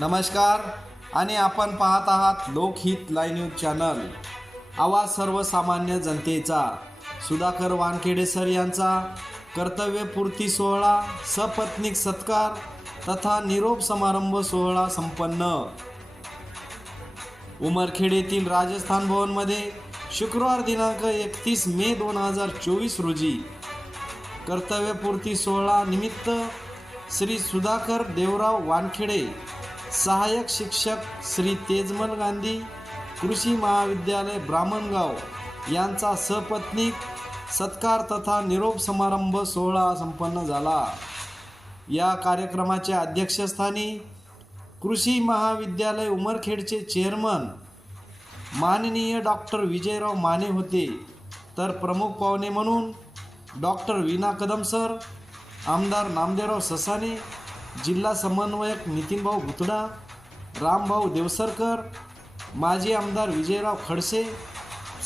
नमस्कार आणि आपण पाहत आहात लोकहित लाईव्ह न्यूज चॅनल। आवाज सर्वसामान्य जनतेचा। सुधाकर वानखेडे सर यांचा कर्तव्यपूर्ती सोहळा, सपत्नीक सत्कार तथा निरोप समारंभ सोहळा संपन्न। उमरखेड येथील राजस्थान भवनमध्ये शुक्रवार दिनांक 31 मे 2024 रोजी कर्तव्यपूर्ती सोहळा निमित्त श्री सुधाकर देवराव वानखेडे, सहाय्यक शिक्षक श्री तेजमल गांधी, कृषी महाविद्यालय ब्राह्मणगाव यांचा सपत्नीक सत्कार तथा निरोप समारंभ सोहळा संपन्न झाला। या कार्यक्रमाच्या अध्यक्षस्थानी कृषी महाविद्यालय उमरखेडचे चेअरमन माननीय डॉक्टर विजयराव माने होते, तर प्रमुख पाहुणे म्हणून डॉक्टर वीणा कदम सर, आमदार नामदेवराव ससाने, जिल्हा समन्वयक नितीनभाऊ गुतडा, रामभाऊ देवसरकर, माजी आमदार विजयराव खडसे,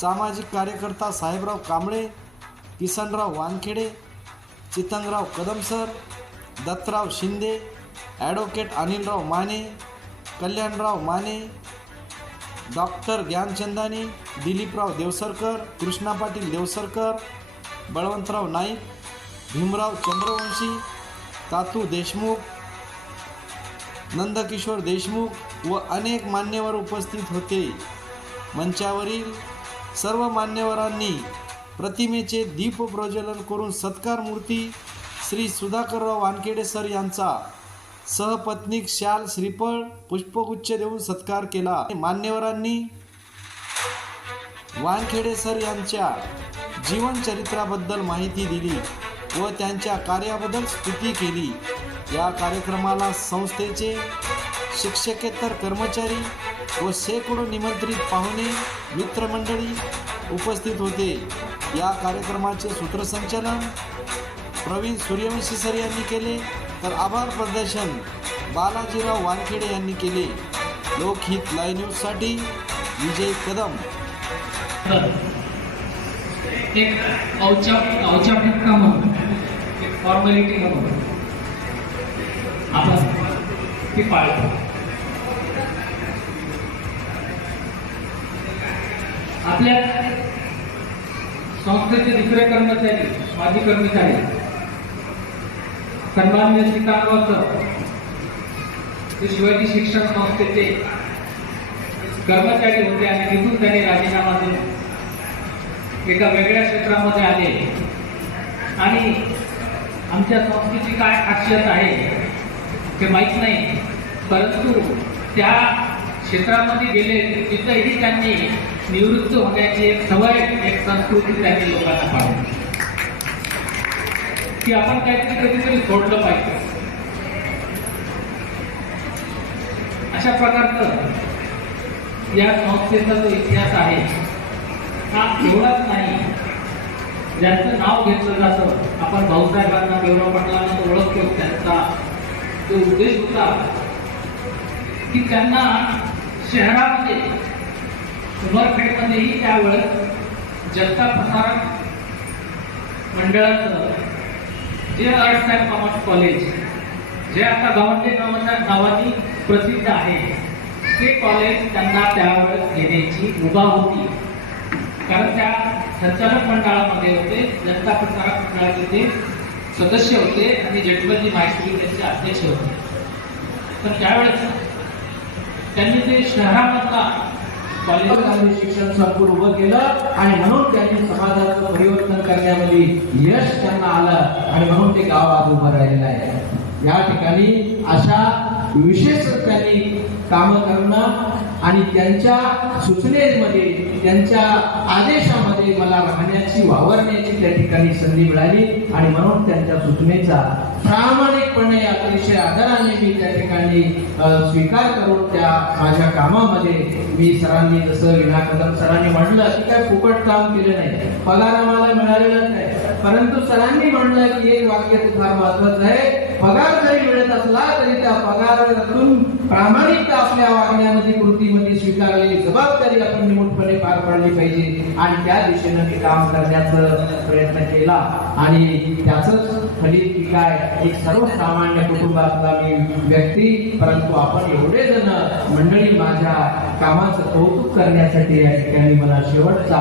सामाजिक कार्यकर्ता Sahebrao Kamble, Kisanrao Wankhede, Chitangrao Kadam sir, Dattarao Shinde, advocate Anilrao Mane, Kalyanrao Mane, doctor Gyanchandani, Diliprao Deosarkar, Krishna Patil Deosarkar, Balwantrao Naik, Bhimrao Chandravanshi, Tatu Deshmukh, Nandkishore Deshmukh व अनेक मान्यवर उपस्थित होते। मंचावरील सर्व मान्यवरांनी प्रतिमेचे दीप प्रज्वलन करून सत्कार मूर्ती श्री सुधाकरराव वानखेडे सर यांचा सहपत्नीक शाल, श्रीफळ, पुष्पगुच्छ देऊन सत्कार केला। मान्यवरांनी वानखेडे सर यांच्या जीवनचरित्राबद्दल माहिती दिली व त्यांच्या कार्याबद्दल स्तुती केली। या कार्यक्रमाला संस्थेचे शिक्षकेतर कर्मचारी व शेकडो निमंत्रित पाहुणे मित्रमंडळी उपस्थित होते। या कार्यक्रमाचे सूत्रसंचालन प्रवीण सूर्यवंशी सर यांनी केले, तर आभार प्रदर्शन बालाजीराव वानखेडे यांनी केले। लोकहित लाईव्ह न्यूजसाठी विजय कदम। एक औपचारिकता म्हणून, एक फॉर्मॅलिटी म्हणून आपण ती पाळतो। आपल्या संस्थेचे दुसरे कर्मचारी, माजी कर्मचारी सन्माननीय सीताराम सर, ते शिवाजी शिक्षण संस्थेचे कर्मचारी होते आणि तिथून त्यांनी राजीनामा दिला, एका वेगळ्या क्षेत्रामध्ये आले आणि आमच्या संस्थेची काय खासियत आहे ते माहीत नाही, परंतु त्या क्षेत्रामध्ये गेले तिथेही त्यांनी निवृत्त होण्याची एक सवय, एक संस्कृती त्यांनी लोकांना पाळली की आपण काहीतरी कधीतरी सोडलं पाहिजे। अशा प्रकारचं या संस्थेचा जो इतिहास आहे हा एवढाच नाही, ज्यांचं नाव घेतलं जातं, आपण भाऊसाहेबांना, देवराव पाटलांना तो ओळखतो, त्यांचा जो उद्देश होता की त्यांना शहरामध्ये उमरखेडमध्येही त्यावेळेस जनता प्रसारक मंडळाचं जे आर्ट्स अँड कॉमर्स कॉलेज, जे आता गव्हर्नमेंट नावाने प्रसिद्ध आहे, ते कॉलेज त्यांना त्यावेळेस घेण्याची मुभा होती, कारण त्या संचालक मंडळामध्ये होते, जनता प्रसारक मंडळाचे ते सदस्य होते आणि जटवंती माहेश्वरी त्यांचे अध्यक्ष होते। तर त्यावेळेस त्यांनी ते शहरामधला कॉलेज शिक्षण संकुल उभं केलं आणि म्हणून त्यांनी समाजाचं परिवर्तन करण्यामध्ये यश त्यांना आलं आणि म्हणून ते गाव आज उभं राहिलेलं आहे। या ठिकाणी अशा विशेष त्यांनी कामं करणं आणि त्यांच्या सूचनेमध्ये, त्यांच्या आदेशामध्ये मला राहण्याची, वावरण्याची त्या ठिकाणी संधी मिळाली आणि म्हणून त्यांच्या सूचनेचा प्रामाणिकपणे, अतिशय आदराने मी त्या ठिकाणी स्वीकार करून त्या माझ्या कामामध्ये मी सरांनी, जसं वीणा कदम सरांनी म्हटलं की काय फुकट काम केलं नाही, पगार आम्हाला मिळालेला नाही, परंतु सरांनी म्हटलं की एक वाक्य फार महत्वाचं आहे, पगार जरी मिळत असला तरी त्या पगारातून प्रामाणिकता आपल्या वागण्यामध्ये, कृतीमध्ये स्वीकारलेली जबाबदारी आपण निमूटपणे पार पाडली पाहिजे आणि त्या दिशेनं मी काम करण्याचा प्रयत्न केला आणि त्याचंच फलित की काय एक सर्वसाधारण सामान्य कुटुंबातला मी व्यक्ती, परंतु आपण एवढे जण मंडळी माझ्या कामाचं कौतुक करण्यासाठी या ठिकाणी मला शेवटचा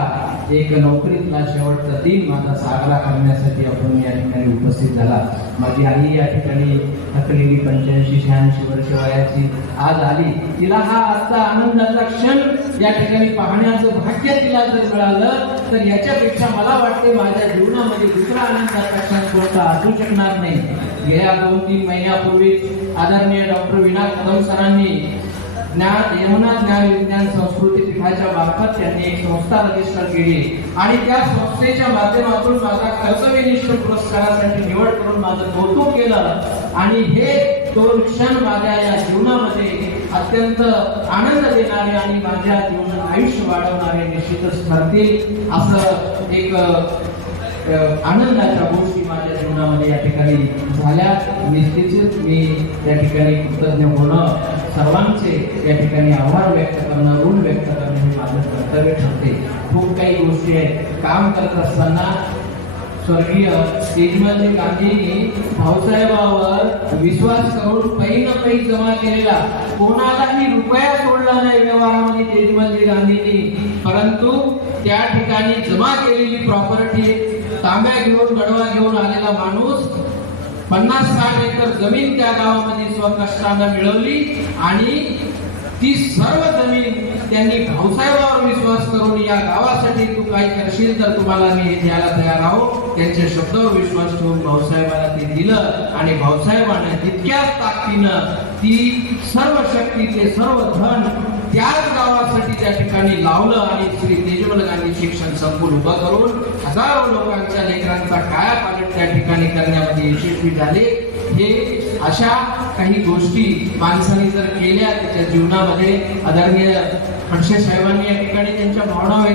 एक नोकरीतला शेवटचा दिन माझा साजरा करण्यासाठी आपण या ठिकाणी उपस्थित झाला. माझी आई या ठिकाणी थकलेली 85-86 वर्ष वयाची आज आली. तिला हा आजचा आनंदाचा क्षण या ठिकाणी पाहण्याचं भाग्य तिला जर मिळालं तर याच्यापेक्षा मला वाटते माझ्या जीवनामध्ये दुसरा आनंदाचा क्षण कोणता असू शकणार नाही. गेल्या 2-3 महिन्यापूर्वी आदरणीय डॉक्टर विनायक कदम सरांनी यमुना ज्ञान विज्ञान संस्कृती पीठाच्या मार्फत त्यांनी एक संस्था रजिस्टर केली आणि त्या संस्थेच्या माध्यमातून माझा कर्तव्यनिष्ठ पुरस्कारासाठी निवड करून माझं कौतुक केलं. आणि हे 2 क्षण माझ्या या जीवनामध्ये अत्यंत आनंद देणारे आणि माझ्या जीवनात आयुष्य वाढवणारे निश्चितच ठरतील असं एक आनंदाच्या गोष्टी माझ्या जीवनामध्ये या ठिकाणी झाल्या. निश्चितच मी या ठिकाणी कृतज्ञ होणं, सर्वांचे या ठिकाणी आभार व्यक्त करणं, ऋण व्यक्त करणं हे माझं कर्तव्य ठरते. खूप काही गोष्टी आहेत. काम करत असताना स्वर्गीय तेजमलजी गांधींनी भाऊसाहेबांवर विश्वास करून पै न पै जमा केलेला कोणालाही रुपया सोडला नाही व्यवहारामध्ये तेजमलजी गांधींनी, परंतु त्या ठिकाणी जमा केलेली प्रॉपर्टी तांब्या घेऊन गडवा घेऊन आलेला माणूस 50-60 एकर जमीन त्या गावामध्ये स्वकष्टाने मिळवली आणि ती सर्व जमीन त्यांनी भाऊसाहेबांवर विश्वास करून या गावासाठी तू काही करशील तर तुम्हाला मी हे द्यायला तयार आहोत. त्यांच्या शब्दावर विश्वास ठेवून भाऊसाहेबांना ते दिलं आणि भाऊसाहेबांना तितक्याच ताकदीनं ती सर्व शक्ती ते सर्व धन त्याच गावासाठी त्या ठिकाणी लावलं आणि श्री तेजमल गांधी शिक्षण संकुल उभं करून हजारो लोकांच्या लेकरांचा कायापालट त्या ठिकाणी करण्यामध्ये यशस्वी झाले. हे अशा काही गोष्टी माणसाने जर केल्या त्याच्या जीवनामध्ये आदरणीय खडसे साहेबांनी या ठिकाणी त्यांच्या भावना व्यक्त